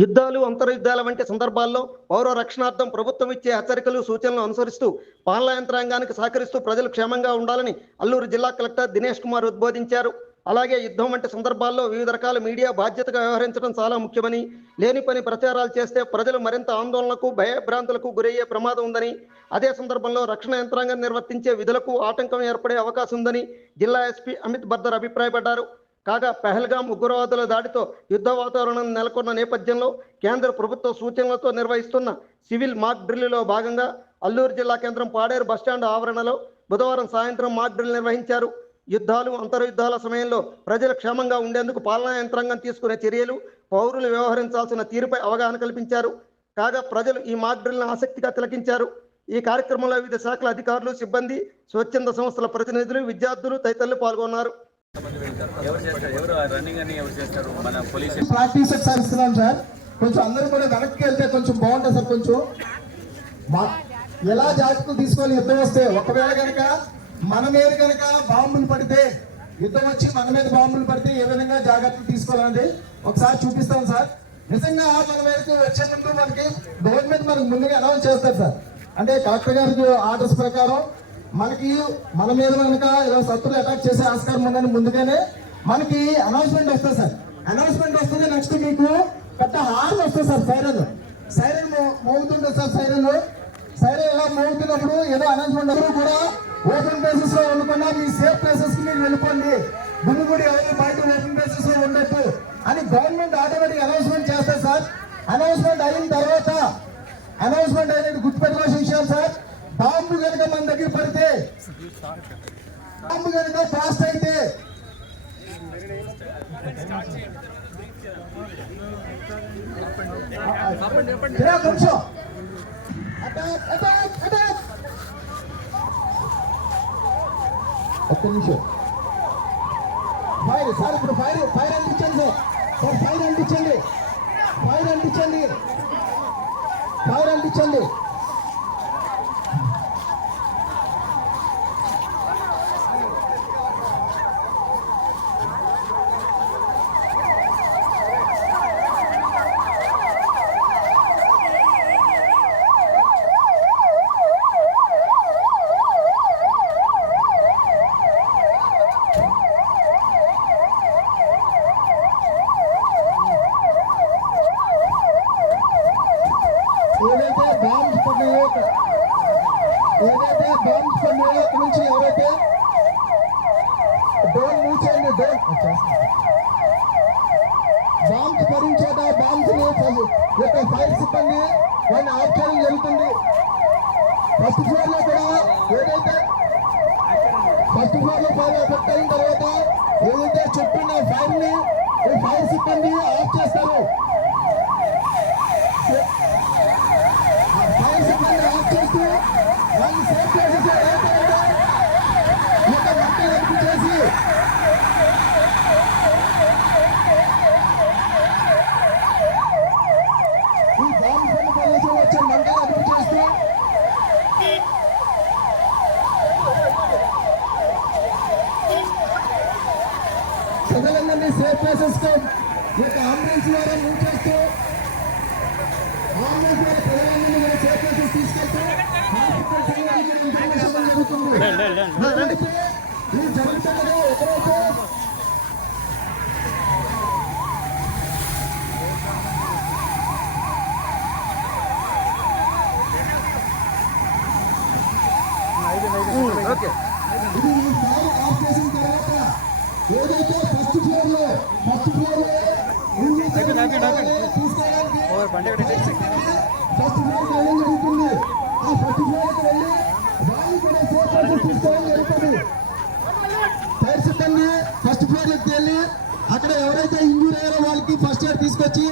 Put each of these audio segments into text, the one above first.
యుద్ధాలు అంతర్యుద్ధాల వంటి సందర్భాల్లో పౌర రక్షణార్థం ప్రభుత్వం ఇచ్చే హెచ్చరికలు సూచనలు అనుసరిస్తూ పాలనా యంత్రాంగానికి సహకరిస్తూ ప్రజలు క్షేమంగా ఉండాలని అల్లూరు జిల్లా కలెక్టర్ దినేష్ కుమార్ ఉద్బోధించారు. అలాగే యుద్ధం వంటి సందర్భాల్లో వివిధ రకాల మీడియా బాధ్యతగా వ్యవహరించడం చాలా ముఖ్యమని లేని పని ప్రచారాలు చేస్తే ప్రజలు మరింత ఆందోళనకు భయభ్రాంతులకు గురయ్యే ప్రమాదం ఉందని అదే సందర్భంలో రక్షణ యంత్రాంగం నిర్వర్తించే విధులకు ఆటంకం ఏర్పడే అవకాశం ఉందని జిల్లా ఎస్పీ అమిత్ బర్దర్ అభిప్రాయపడ్డారు. కాగా పెహల్గాం ఉగ్రవాదుల దాడితో యుద్ధ వాతావరణం నెలకొన్న నేపథ్యంలో కేంద్ర ప్రభుత్వ సూచనలతో నిర్వహిస్తున్న సివిల్ మాక్ డ్రిల్లో భాగంగా అల్లూరు జిల్లా కేంద్రం పాడేరు బస్టాండ్ ఆవరణలో బుధవారం సాయంత్రం మాక్ డ్రిల్ నిర్వహించారు. యుద్ధాలు అంతర్యుద్ధాల సమయంలో ప్రజలు క్షేమంగా ఉండేందుకు పాలనా యంత్రాంగం తీసుకునే చర్యలు పౌరులు వ్యవహరించాల్సిన తీరుపై అవగాహన కల్పించారు. కాగా ప్రజలు ఈ మాక్ డ్రిల్ను ఆసక్తిగా తిలకించారు. ఈ కార్యక్రమంలో వివిధ శాఖల అధికారులు సిబ్బంది స్వచ్ఛంద సంస్థల ప్రతినిధులు విద్యార్థులు తదితరులు పాల్గొన్నారు. ప్రాక్టీస్ ఒకసారి ఇస్తున్నాను సార్. కొంచెం అందరూ కూడా వెనక్కి వెళ్తే కొంచెం బాగుంటుంది సార్ కొంచెం. ఎలా జాగ్రత్తలు తీసుకోవాలి? యుద్ధం వస్తే ఒకవేళ కనుక మన మీద కనుక బాంబులు పడితే యుద్ధం వచ్చి మన మీద బాంబులు పడితే ఏ విధంగా జాగ్రత్తలు తీసుకోవాలండి ఒకసారి చూపిస్తాం సార్. నిజంగా మన మీదకి వచ్చే ముందు మనకి గవర్నమెంట్ మనకు ముందుగా అనౌన్స్ చేస్తారు సార్. అంటే కలెక్టర్ గారికి ఆర్డర్స్ ప్రకారం మనకి మన మీద కనుక ఇలా శత్రులు అటాక్ చేసే ఆస్కారం ఉందని ముందుగానే మనకి అనౌన్స్మెంట్ వస్తుంది సార్. అనౌన్స్మెంట్ వస్తుంది నెక్స్ట్ మీకు పెద్ద హార్న్ వస్తుంది సార్ సైరన్ సైరన్ మోగుతుంటుంది సార్ సైరన్ సైరన్ ఇలా మోగుతున్నప్పుడు ఏదో అనౌన్స్మెంట్ అందరూ కూడా ఓపెన్ ప్లేసెస్లో ఉండకుండా మీ సేఫ్ ప్లేసెస్కి మీరు వెళ్ళిపోండి. గుమ్మిగుడి ఎవరు బయట ఓపెన్ ప్లేసెస్లో ఉండొద్దు అని గవర్నమెంట్ ఆటోమేటిక్ అనౌన్స్మెంట్ చేస్తారు సార్. అనౌన్స్మెంట్ అయిన తర్వాత అనౌన్స్మెంట్ అనేది గుర్తుపెట్టుకోవాల్సిన విషయాలు సార్. బాంబు కనుక మన దగ్గర పడితే బాంబు కనుక ఫాస్ట్ అయితే జరా ఒక్క నిమిషం ఫైర్ సార్ ఇప్పుడు ఫైర్ ఫైర్ అందించండి సార్ సార్ ఫైర్ అందించండి ఫైర్ అందించండి ఫైర్ అందించండి ఏదైతే బాంబ్స్ పడినాయో ఏదైతే బాంబ్స్ పడినాయో అక్కడి నుంచి ఎవరైతే door move bomb door bombs యొక్క ఫైర్ సిబ్బంది వాడిని ఆఫ్ చేయడం జరుగుతుంది ఫస్ట్ ఫ్లోర్లో కూడా ఏదైతే ఫస్ట్ ఫ్లోర్లో ఫైర్ ఎఫెక్ట్ అయిన తర్వాత ఏదైతే చుట్టూ ఫైర్ని ఈ ఫైర్ సిబ్బంది ఆఫ్ చేస్తారు ఫైర్ సిబ్బంది ఆఫ్ చేస్తూ వాళ్ళు సేఫ్ చేసేసి ఏదైతే ఒక మంట వెలుగు చేసి ఈ బాంబు పని ప్రదేశం వచ్చే మంట అదుపు చేస్తూ ప్రజలందరినీ సేఫ్ ప్లేసెస్కు ఈ యొక్క అంబులెన్స్ ద్వారా మూవ్ చేస్తూ అంబులెన్స్ ద్వారా ప్రజలందరినీ కూడా సేఫ్ ప్లేసెస్ తీసుకెళ్తూ హాస్పిటల్ సంబంధించిన ఇన్ఫర్మేషన్ జరుగుతుంది ఎప్పుడైతే ఇది జరుగుతుందో ఎప్పుడైతే ఇది ఈ ఫైర్ ఆఫ్ చేసిన తర్వాత ఏదైతే ఫస్ట్ ఫ్లోర్లో ఫస్ట్ ఫ్లోర్లో తీసుకోవడానికి ఫస్ట్ ఫ్లోర్ వెళ్ళడం జరుగుతుంది ఆ ఫస్ట్ ఫ్లోర్కి వెళ్ళి వాళ్ళు కూడా సేఫ్ ప్లేసెస్ తీసుకోవడం జరుగుతుంది ఫైర్ సిబ్బంది ఫస్ట్ ఫ్లోర్లోకి వెళ్ళి అక్కడ ఎవరైతే ఇంజూర్ అయ్యారో వాళ్ళకి ఫస్ట్ ఎయిడ్ తీసుకొచ్చి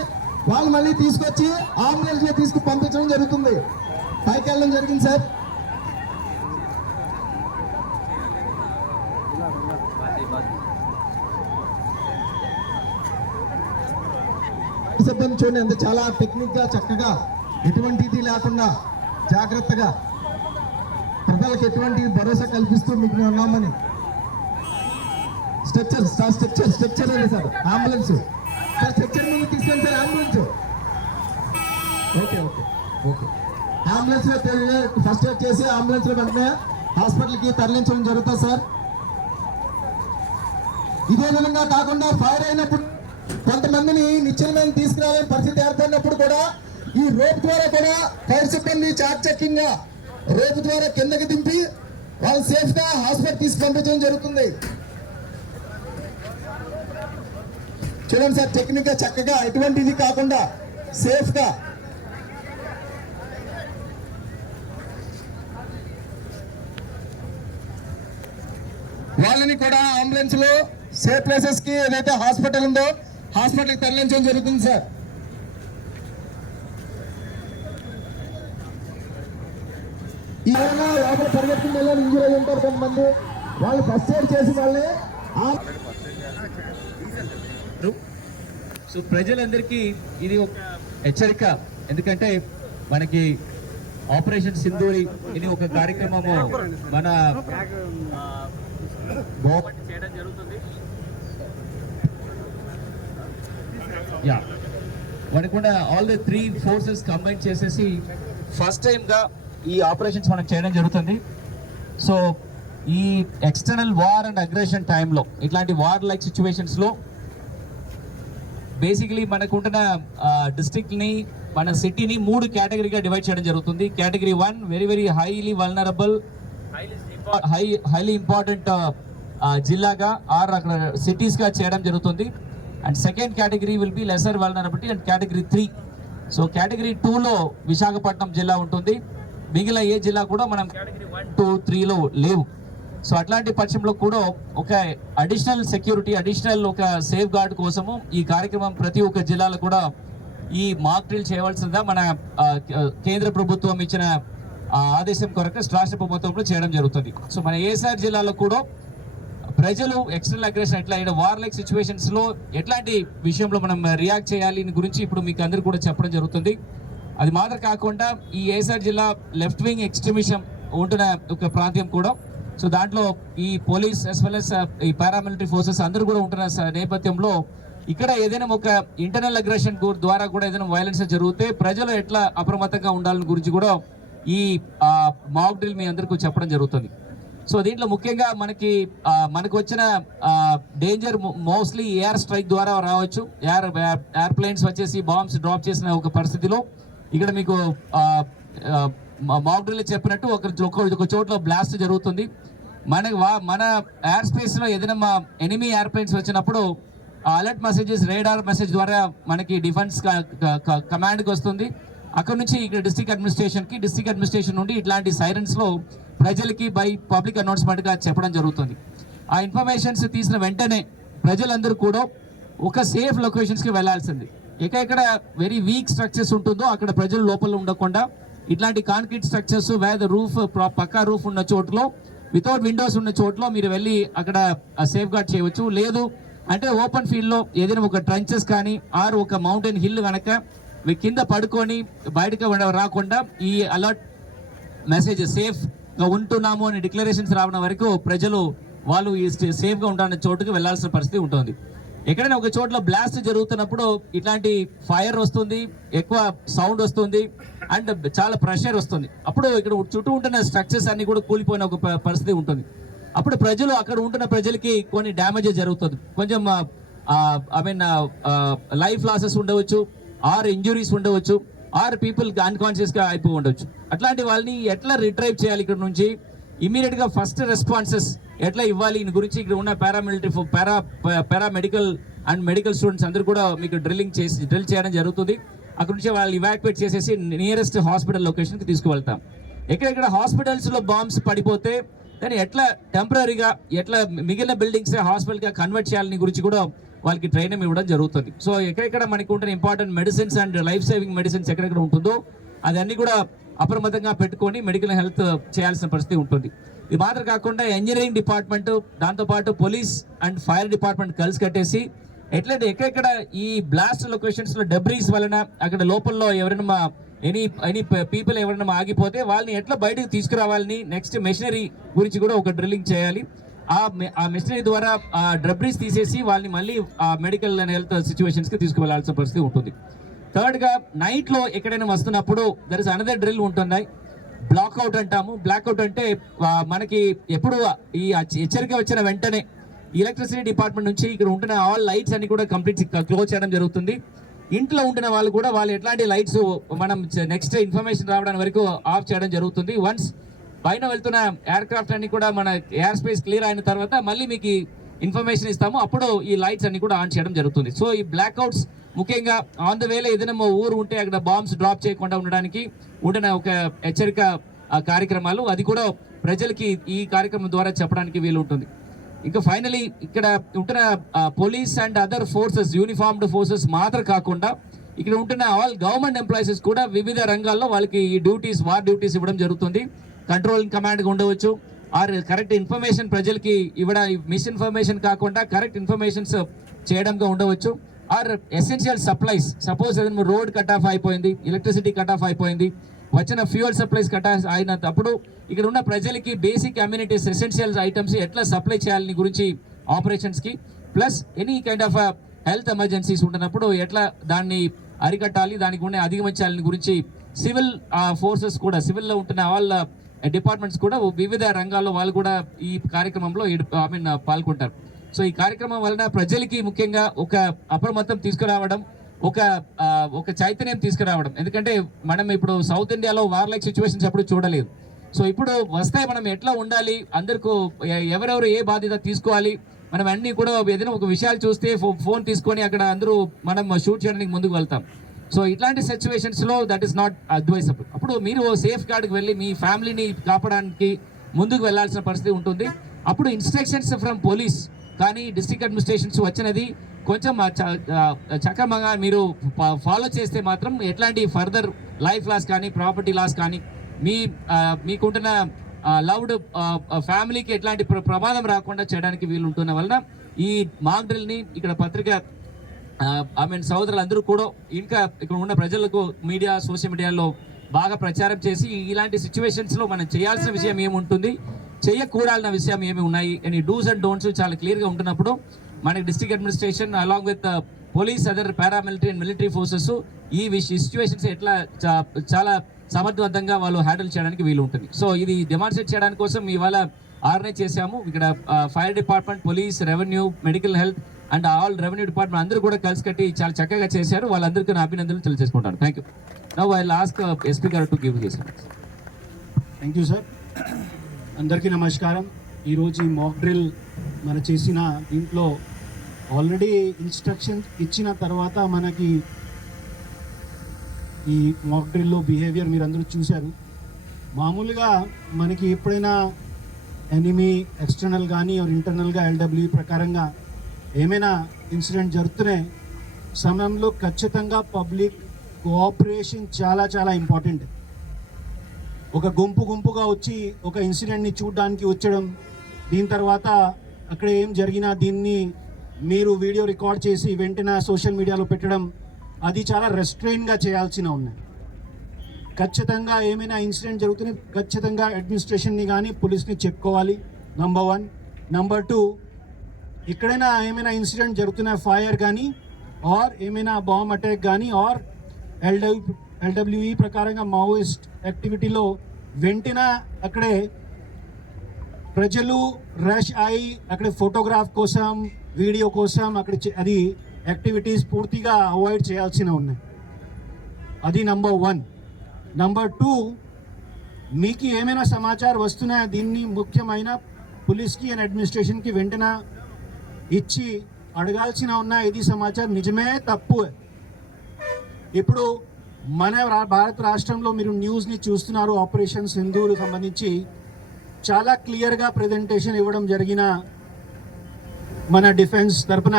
వాళ్ళు మళ్ళీ తీసుకొచ్చి అంబులెన్స్లో తీసుకు పంపించడం జరుగుతుంది. పైకి వెళ్ళడం జరిగింది సార్. సిబ్బంది చూడండి ఎంత చాలా టెక్నిక్గా చక్కగా ఎటువంటి ఇది లేకుండా జాగ్రత్తగా ప్రజలకు ఎటువంటి భరోసా కల్పిస్తూ మీకు ఉన్నామని స్ట్రెచ్చర్ స్ట్రక్చర్ స్ట్రెచ్చర్ అండి సార్. అంబులెన్స్ సార్ స్ట్రక్చర్ ముందు తీసుకెళ్ళి sir ambulance okay okay okay అంబులెన్స్లో ఫస్ట్ ఎయిడ్ చేసి అంబులెన్స్లో వెంటనే హాస్పిటల్కి తరలించడం జరుగుతుంది సార్. ఇదే విధంగా కాకుండా ఫైర్ అయినప్పుడు కొంతమందిని నిశ్చలమైన తీసుకురావాలని పరిస్థితి ఏర్పడినప్పుడు కూడా ఈ రోప్ ద్వారా కూడా ఫైర్ సిబ్బంది చాకచక్యంగా రోప్ ద్వారా కిందకి దింపి వాళ్ళు సేఫ్గా హాస్పిటల్ తీసుకు పంపించడం జరుగుతుంది. చూడండి సార్ టెక్నిక్ చక్కగా ఎటువంటిది కాకుండా సేఫ్గా. వాళ్ళని కూడా అంబులెన్స్లో సేఫ్ ప్లేసెస్కి ఏదైతే హాస్పిటల్ ఉందో హాస్పిటల్కి తరలించడం జరుగుతుంది సార్. ఈ లోపల పరిగెత్తుకుని వెళ్ళని ఇంజూర్ అయ్యి ఉంటారు కొంతమంది. వాళ్ళు ఫస్ట్ ఎయిడ్ చేసి వాళ్ళని సో ప్రజలందరికీ ఇది ఒక హెచ్చరిక. ఎందుకంటే మనకి ఆపరేషన్ సింధూరి ఇది ఒక కార్యక్రమము. మన చేయడం జరుగుతుంది యా మనకు కూడా all the three forces combine చేసేసి ఫస్ట్ టైం గా ఈ ఆపరేషన్స్ మనం చేయడం జరుగుతుంది. సో ఈ ఎక్స్టర్నల్ వార్ అండ్ అగ్రెషన్ టైంలో ఇట్లాంటి వార్ లైక్ సిచ్యువేషన్స్లో బేసికలీ మనకుంటున్న డిస్టిక్ని మన సిటీని మూడు కేటగిరీగా డివైడ్ చేయడం జరుగుతుంది. Category one very very highly vulnerable high highly important జిల్లాగా ఆర్ అక్కడ సిటీస్గా చేయడం జరుగుతుంది. And second category will be lesser vulnerability and category three so category టూలో విశాఖపట్నం జిల్లా ఉంటుంది. మిగిలిన ఏ జిల్లా కూడా మనం కేటగిరీ వన్ టూ త్రీలో లేవు. సో అట్లాంటి పక్షంలో కూడా ఒక అడిషనల్ సెక్యూరిటీ అడిషనల్ ఒక సేఫ్ గార్డ్ కోసము ఈ కార్యక్రమం ప్రతి ఒక్క జిల్లాలో కూడా ఈ మాక్ డ్రిల్ చేయవలసిందిగా మన కేంద్ర ప్రభుత్వం ఇచ్చిన ఆదేశం కొరకు రాష్ట్ర ప్రభుత్వంలో చేయడం జరుగుతుంది. సో మన ఏఎస్ఆర్ జిల్లాలో కూడా ప్రజలు ఎక్స్టర్నల్ అగ్రెషన్ ఎట్లా వార్ లైక్ సిచ్యువేషన్స్లో ఎట్లాంటి విషయంలో మనం రియాక్ట్ చేయాలి గురించి ఇప్పుడు మీకు అందరు కూడా చెప్పడం జరుగుతుంది. అది మాత్రం కాకుండా ఈ ఏఎస్ఆర్ జిల్లా లెఫ్ట్ వింగ్ ఎక్స్ట్రీమిజం ఉంటున్న ఒక ప్రాంతం కూడా సో దాంట్లో ఈ police as well as uh, ఈ పారామిలిటరీ ఫోర్సెస్ అందరూ కూడా ఉంటున్న నేపథ్యంలో ఇక్కడ ఏదైనా ఒక ఇంటర్నల్ అగ్రెషన్ ద్వారా కూడా ఏదైనా వైలెన్స్ జరిగితే ప్రజలు ఎట్లా అప్రమత్తంగా ఉండాలని గురించి కూడా ఈ మాక్ డ్రిల్ మీ అందరికీ చెప్పడం జరుగుతుంది. సో దీంట్లో ముఖ్యంగా మనకి మనకు వచ్చిన డేంజర్ మోస్ట్లీ ఎయిర్ స్ట్రైక్ ద్వారా రావచ్చు. ఎయిర్ ఎయిర్ప్లేన్స్ వచ్చేసి బాంబ్స్ డ్రాప్ చేసిన ఒక పరిస్థితిలో ఇక్కడ మీకు మాక్ డ్రిల్ చెప్పినట్టు ఒక ఒక- ఒక చోట్ల బ్లాస్ట్ జరుగుతుంది. మన మన ఎయిర్ స్పేస్లో ఏదైనా మా ఎనిమీ ఎయిర్ప్లేన్స్ వచ్చినప్పుడు అలర్ట్ మెసేజెస్ రేడార్ మెసేజ్ ద్వారా మనకి డిఫెన్స్ కమాండ్కి వస్తుంది. అక్కడ నుంచి ఇక్కడ డిస్ట్రిక్ట్ అడ్మినిస్ట్రేషన్కి డిస్టిక్ డిస్ట్రిక్ట్ అడ్మినిస్ట్రేషన్ నుండి ఇట్లాంటి సైరన్స్లో ప్రజలకి బై పబ్లిక్ అనౌన్స్మెంట్గా చెప్పడం జరుగుతుంది. ఆ ఇన్ఫర్మేషన్స్ తీసిన వెంటనే ప్రజలందరూ కూడా ఒక సేఫ్ లొకేషన్స్కి వెళ్ళాల్సింది ఎక్కడెక్కడ వెరీ వీక్ స్ట్రక్చర్స్ ఉంటుందో అక్కడ ప్రజలు లోపల ఉండకుండా ఇట్లాంటి కాంక్రీట్ స్ట్రక్చర్స్ వేద రూఫ్ పక్కా రూఫ్ ఉన్న చోట్ల వితౌట్ విండోస్ ఉన్న చోట్ల మీరు వెళ్ళి అక్కడ సేఫ్ గార్డ్ చేయవచ్చు. లేదు అంటే ఓపెన్ ఫీల్డ్లో ఏదైనా ఒక ట్రంచెస్ కానీ ఆర్ ఒక మౌంటైన్ హిల్ కనుక మీ కింద పడుకొని బయటకు రాకుండా ఈ అలర్ట్ మెసేజ్ సేఫ్గా ఉంటున్నాము అని డిక్లరేషన్స్ రావడం వరకు ప్రజలు వాళ్ళు ఈ సేఫ్గా గా చోటుకి వెళ్ళాల్సిన పరిస్థితి ఉంటుంది. ఎక్కడైనా ఒక చోట్ల బ్లాస్ట్ జరుగుతున్నప్పుడు ఇట్లాంటి ఫైర్ వస్తుంది ఎక్కువ సౌండ్ వస్తుంది అండ్ చాలా ప్రెషర్ వస్తుంది. అప్పుడు ఇక్కడ చుట్టూ ఉంటున్న స్ట్రక్చర్స్ అన్ని కూడా కూలిపోయిన ఒక పరిస్థితి ఉంటుంది. అప్పుడు ప్రజలు అక్కడ ఉంటున్న ప్రజలకి కొన్ని డ్యామేజ్ జరుగుతుంది. కొంచెం ఐ మీన్ లైఫ్ లాసెస్ ఉండవచ్చు ఆర్ ఇంజురీస్ ఉండవచ్చు ఆర్ పీపుల్ అన్కాన్షియస్గా అయిపోయి ఉండవచ్చు. అట్లాంటి వాళ్ళని ఎట్లా రిట్రైవ్ చేయాలి ఇక్కడ నుంచి? ఇమీడియట్గా ఫస్ట్ రెస్పాన్సెస్ ఎట్లా ఇవ్వాలి? దీని గురించి ఇక్కడ ఉన్న paramilitary para paramedical and medical students అందరూ కూడా మీకు డ్రిల్లింగ్ చేసి డ్రిల్ చేయడం జరుగుతుంది. అక్కడ నుంచి వాళ్ళు ఇవాక్యువేట్ చేసేసి నియరెస్ట్ హాస్పిటల్ లొకేషన్కి తీసుకువెళ్తాం. ఎక్కడెక్కడ హాస్పిటల్స్లో బాంబ్స్ పడిపోతే దాన్ని ఎట్లా టెంపరీగా ఎట్లా మిగిలిన బిల్డింగ్స్ హాస్పిటల్గా కన్వర్ట్ చేయాలని గురించి కూడా వాళ్ళకి ట్రైనింగ్ ఇవ్వడం జరుగుతుంది. సో ఎక్కడెక్కడ మనకి ఉంటున్న important medicines and life saving medicines ఎక్కడెక్కడ ఉంటుందో అదన్నీ కూడా అప్రమత్తంగా పెట్టుకొని మెడికల్ హెల్త్ చేయాల్సిన పరిస్థితి ఉంటుంది. ఇది మాత్రం కాకుండా ఇంజనీరింగ్ డిపార్ట్మెంట్ దాంతోపాటు పోలీస్ అండ్ ఫైర్ డిపార్ట్మెంట్ కలిసి కట్టేసి ఎట్లంటే ఎక్కడెక్కడ ఈ బ్లాస్ట్ లొకేషన్స్లో డెబ్రీస్ వలన అక్కడ లోపల్లో ఎవరైనా ఎనీ ఎనీ పీపుల్ ఎవరైనా ఆగిపోతే వాళ్ళని ఎట్లా బయటకు తీసుకురావాలని నెక్స్ట్ మెషినరీ గురించి కూడా ఒక డ్రిల్లింగ్ చేయాలి. ఆ ఆ మెషినరీ ద్వారా ఆ డబ్రీస్ తీసేసి వాళ్ళని మళ్ళీ ఆ మెడికల్ అండ్ హెల్త్ సిచ్యువేషన్స్కి తీసుకువెళ్ళాల్సిన పరిస్థితి ఉంటుంది. థర్డ్గా నైట్లో ఎక్కడైనా వస్తున్నప్పుడు దర్ ఇస్ అనదర్ డ్రిల్ ఉంటున్నాయి. బ్లాక్అవుట్ అంటాము. బ్లాక్అవుట్ అంటే మనకి ఎప్పుడు ఈ హెచ్చరిక వచ్చిన వెంటనే ఎలక్ట్రిసిటీ డిపార్ట్మెంట్ నుంచి ఇక్కడ ఉంటున్న ఆల్ లైట్స్ అన్ని కూడా కంప్లీట్ క్లోజ్ చేయడం జరుగుతుంది. ఇంట్లో ఉంటున్న వాళ్ళు కూడా వాళ్ళు ఎట్లాంటి లైట్స్ మనం నెక్స్ట్ ఇన్ఫర్మేషన్ రావడానికి వరకు ఆఫ్ చేయడం జరుగుతుంది. వన్స్ పైన వెళ్తున్న ఎయిర్ క్రాఫ్ట్ అన్ని కూడా మన ఎయిర్ స్పేస్ క్లియర్ అయిన తర్వాత మళ్ళీ మీకు ఇన్ఫర్మేషన్ ఇస్తాము. అప్పుడు ఈ లైట్స్ అన్ని కూడా ఆన్ చేయడం జరుగుతుంది. సో ఈ బ్లాక్అవుట్స్ ముఖ్యంగా ఆన్ ద వేలో ఏదైనా ఊరు ఉంటే అక్కడ బాంబ్స్ డ్రాప్ చేయకుండా ఉండడానికి ఉండిన ఒక హెచ్చరిక కార్యక్రమాలు. అది కూడా ప్రజలకి ఈ కార్యక్రమం ద్వారా చెప్పడానికి వీలు ఉంటుంది. ఇంకా ఫైనలీ ఇక్కడ ఉంటున్న police and other forces uniformed forces మాత్రం కాకుండా ఇక్కడ ఉంటున్న ఆల్ గవర్నమెంట్ ఎంప్లాయీస్ కూడా వివిధ రంగాల్లో వాళ్ళకి ఈ డ్యూటీస్ వార్ డ్యూటీస్ ఇవ్వడం జరుగుతుంది. కంట్రోలింగ్ కమాండ్గా ఉండవచ్చు. ఆర్ కరెక్ట్ ఇన్ఫర్మేషన్ ప్రజలకి ఇవ్వడం మిస్ఇన్ఫర్మేషన్ కాకుండా కరెక్ట్ ఇన్ఫర్మేషన్స్ చేయడంగా ఉండవచ్చు. ఆర్ ఎసెన్షియల్ సప్లైస్ సపోజ్ ఏదైనా రోడ్ కట్ ఆఫ్ అయిపోయింది ఎలక్ట్రిసిటీ కట్ ఆఫ్ అయిపోయింది వచ్చిన ఫ్యూయల్ సప్లైస్ కట్ ఆఫ్ అయినప్పుడు ఇక్కడ ఉన్న ప్రజలకి బేసిక్ కమ్యూనిటీస్ ఎసెన్షియల్ ఐటమ్స్ ఎట్లా సప్లై చేయాలని గురించి ఆపరేషన్స్కి plus any kind of health emergencies ఉంటున్నప్పుడు ఎట్లా దాన్ని అరికట్టాలి దానికి ఉండే అధిగమించాలని గురించి సివిల్ ఫోర్సెస్ కూడా సివిల్లో ఉంటున్న వాళ్ళ డిపార్ట్మెంట్స్ కూడా వివిధ రంగాల్లో వాళ్ళు కూడా ఈ కార్యక్రమంలో ఐ మీన్ పాల్గొంటారు. సో ఈ కార్యక్రమం వలన ప్రజలకి ముఖ్యంగా ఒక అప్రమత్తం తీసుకురావడం ఒక ఒక చైతన్యం తీసుకురావడం. ఎందుకంటే మనం ఇప్పుడు సౌత్ ఇండియాలో వార్ లైక్ సిచ్యువేషన్స్ ఎప్పుడు చూడలేదు. సో ఇప్పుడు వస్తే మనం ఎట్లా ఉండాలి అందరికీ ఎవరెవరు ఏ బాధ్యత తీసుకోవాలి మనం అన్నీ కూడా ఏదైనా ఒక విషయాలు చూస్తే ఫో- ఫోన్ తీసుకొని అక్కడ అందరూ మనం షూట్ చేయడానికి ముందుకు వెళ్తాం. సో ఇట్లాంటి సిచ్యువేషన్స్లో దట్ ఈస్ నాట్ అడ్వైసబుల్ అప్పుడు మీరు సేఫ్ గార్డ్కి వెళ్ళి మీ ఫ్యామిలీని కాపాడడానికి ముందుకు వెళ్ళాల్సిన పరిస్థితి ఉంటుంది. అప్పుడు ఇన్స్ట్రక్షన్స్ ఫ్రమ్ పోలీస్ కానీ డిస్ట్రిక్ట్ అడ్మినిస్ట్రేషన్స్ వచ్చినది కొంచెం చక్రమంగా మీరు ఫాలో చేస్తే మాత్రం ఎట్లాంటి ఫర్దర్ లైఫ్ లాస్ కానీ ప్రాపర్టీ లాస్ కానీ మీ మీకుంటున్న లవ్డ్ ఫ్యామిలీకి ఎట్లాంటి ప్ర- ప్రమాదం రాకుండా చేయడానికి వీలు ఉంటున్న వలన ఈ మాక్ డ్రిల్ని ఇక్కడ పత్రిక ఐ మీన్ సోదరులు అందరూ కూడా ఇంకా ఇక్కడ ఉన్న ప్రజలకు మీడియా సోషల్ మీడియాలో బాగా ప్రచారం చేసి ఇలాంటి సిచ్యువేషన్స్లో మనం చేయాల్సిన విషయం ఏముంటుంది? చేయకూడాలన్న విషయం ఏమి ఉన్నాయి? అని డూస్ అండ్ డోంట్స్ చాలా క్లియర్గా ఉంటున్నప్పుడు మనకి district administration along with police other paramilitary and military forces ఈ సిచ్యువేషన్స్ ఎట్లా చా- చాలా సమర్థవంతంగా వాళ్ళు హ్యాండిల్ చేయడానికి వీలు ఉంటుంది సో ఇది డెమాన్స్ట్రేట్ చేయడానికి కోసం ఇవాళ ఆర్గనైజ్ చేశాము. ఇక్కడ fire department police revenue medical health and all revenue department అందరూ కూడా కలిసి కట్టి చాలా చక్కగా చేశారు. వాళ్ళందరికీ నా అభినందనలు తెలియజేసుకుంటాను. Thank you now I last SP గారు టు గివ్ చేశాను థ్యాంక్ యూ సార్ అందరికీ నమస్కారం. ఈరోజు ఈ మాక్ డ్రిల్ మన చేసిన దీంట్లో ఆల్రెడీ ఇన్స్ట్రక్షన్ ఇచ్చిన తర్వాత మనకి ఈ మాక్ డ్రిల్లో బిహేవియర్ మీరు అందరూ చూశారు. మామూలుగా మనకి ఎప్పుడైనా ఎనిమీ ఎక్స్టర్నల్ కానీ ఆర్ ఇంటర్నల్గా ఎల్డబ్ల్యూ ప్రకారంగా ఏమైనా ఇన్సిడెంట్ జరుగుతున్నాయి సమయంలో ఖచ్చితంగా పబ్లిక్ కోఆపరేషన్ చాలా చాలా ఇంపార్టెంట్ ఒక గుంపు గుంపుగా వచ్చి ఒక ఇన్సిడెంట్ని చూడడానికి వచ్చడం దీని తర్వాత అక్కడ ఏం జరిగినా దీన్ని మీరు వీడియో రికార్డ్ చేసి వెంటనే సోషల్ మీడియాలో పెట్టడం అది చాలా రెస్ట్రెయిన్గా చేయాల్సిన ఉన్నాయి. ఖచ్చితంగా ఏమైనా ఇన్సిడెంట్ జరుగుతుంది ఖచ్చితంగా అడ్మినిస్ట్రేషన్ని కానీ పోలీస్ని చెప్పుకోవాలి నంబర్ వన్ నంబర్ టూ ఎక్కడైనా ఏమైనా ఇన్సిడెంట్ జరుగుతున్న ఫైర్ కానీ ఆర్ ఏమైనా బాంబ్ అటాక్ కానీ ఆర్ ఎల్డబ్ల్యూ ఎల్డబ్ల్యూఈ ప్రకారంగా మావోయిస్ట్ యాక్టివిటీలో వెంటనే అక్కడే ప్రజలు రష్ అయి అక్కడ ఫోటోగ్రాఫ్ కోసం వీడియో కోసం అక్కడ అది యాక్టివిటీస్ పూర్తిగా అవాయిడ్ చేయాల్సిన ఉన్నాయి. అది నంబర్ వన్ నంబర్ టూ మీకు ఏమైనా సమాచారం వస్తున్నాయా దీన్ని ముఖ్యమైన పోలీస్కి అండ్ అడ్మినిస్ట్రేషన్కి వెంటనే ఇచ్చి అడగాల్సిన ఉన్న ఇది సమాచారం నిజమే తప్పు. ఇప్పుడు మన భారత రాష్ట్రంలో మీరు న్యూస్ని చూస్తున్నారు ఆపరేషన్ సింధువులు సంబంధించి. చాలా క్లియర్గా ప్రజెంటేషన్ ఇవ్వడం జరిగిన మన డిఫెన్స్ తరపున.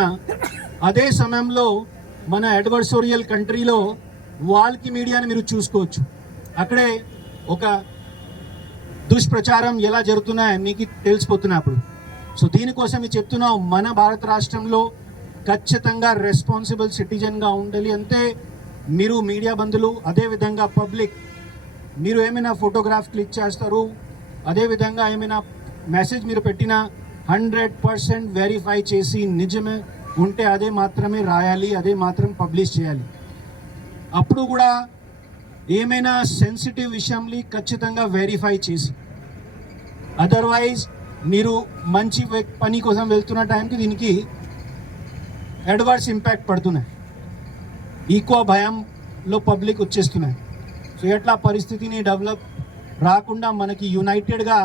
అదే సమయంలో మన అడ్వర్సోరియల్ కంట్రీలో వాళ్ళకి మీడియాని మీరు చూసుకోవచ్చు. అక్కడే ఒక దుష్ప్రచారం ఎలా జరుగుతున్నాయో మీకు తెలిసిపోతున్నాయి అప్పుడు. సో దీనికోసం ఇది చెప్తున్నాం మన భారత రాష్ట్రంలో ఖచ్చితంగా రెస్పాన్సిబుల్ సిటిజన్గా ఉండాలి అంతే మీరు మీడియా బంధులు అదేవిధంగా పబ్లిక్ మీరు ఏమైనా ఫోటోగ్రాఫ్ క్లిక్ చేస్తారు అదేవిధంగా ఏమైనా మెసేజ్ మీరు పెట్టిన హండ్రెడ్ పర్సెంట్ వెరిఫై చేసి నిజమే ఉంటే అదే మాత్రమే రాయాలి అదే మాత్రం పబ్లిష్ చేయాలి. అప్పుడు కూడా ఏమైనా సెన్సిటివ్ విషయంని ఖచ్చితంగా వెరిఫై చేసి అదర్వైజ్ మీరు మంచి పని కోసం వెళ్తున్న టైంకి దీనికి అడ్వర్స్ ఇంపాక్ట్ పడుతున్నాయి. ఈకో భయంలో పబ్లిక్ వచ్చేస్తున్నాయి. సో ఎట్లా పరిస్థితిని డెవలప్ రాకుండా మనకి యునైటెడ్గా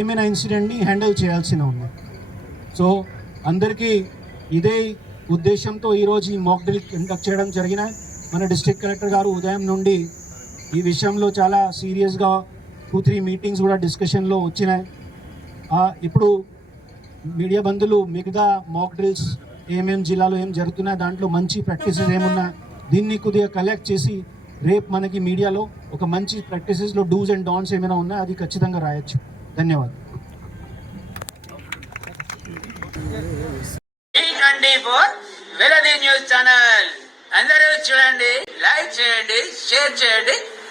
ఏమైనా ఇన్సిడెంట్ని హ్యాండిల్ చేయాల్సిన ఉంది. సో అందరికీ ఇదే ఉద్దేశంతో ఈరోజు ఈ మాక్ డ్రిల్ కండక్ట్ చేయడం జరిగిన మన డిస్ట్రిక్ట్ కలెక్టర్ గారు ఉదయం నుండి ఈ విషయంలో చాలా సీరియస్గా టూ త్రీ మీటింగ్స్ కూడా డిస్కషన్లో వచ్చినాయి. ఇప్పుడు మీడియా బంధువులు మిగతా మాక్ డ్రిల్స్ ఏమేం జిల్లాలో ఏం జరుగుతున్నాయి దాంట్లో మంచి ప్రాక్టీసెస్ ఏమున్నా దీన్ని కొద్దిగా కలెక్ట్ చేసి రేపు మనకి మీడియాలో ఒక మంచి ప్రాక్టీసెస్లో డూస్ అండ్ డాన్స్ ఏమైనా ఉన్నా అది ఖచ్చితంగా రాయొచ్చు. ధన్యవాదాలు. వెలది న్యూస్ ఛానల్. అందరూ చూడండి లైక్ చేయండి షేర్ చేయండి.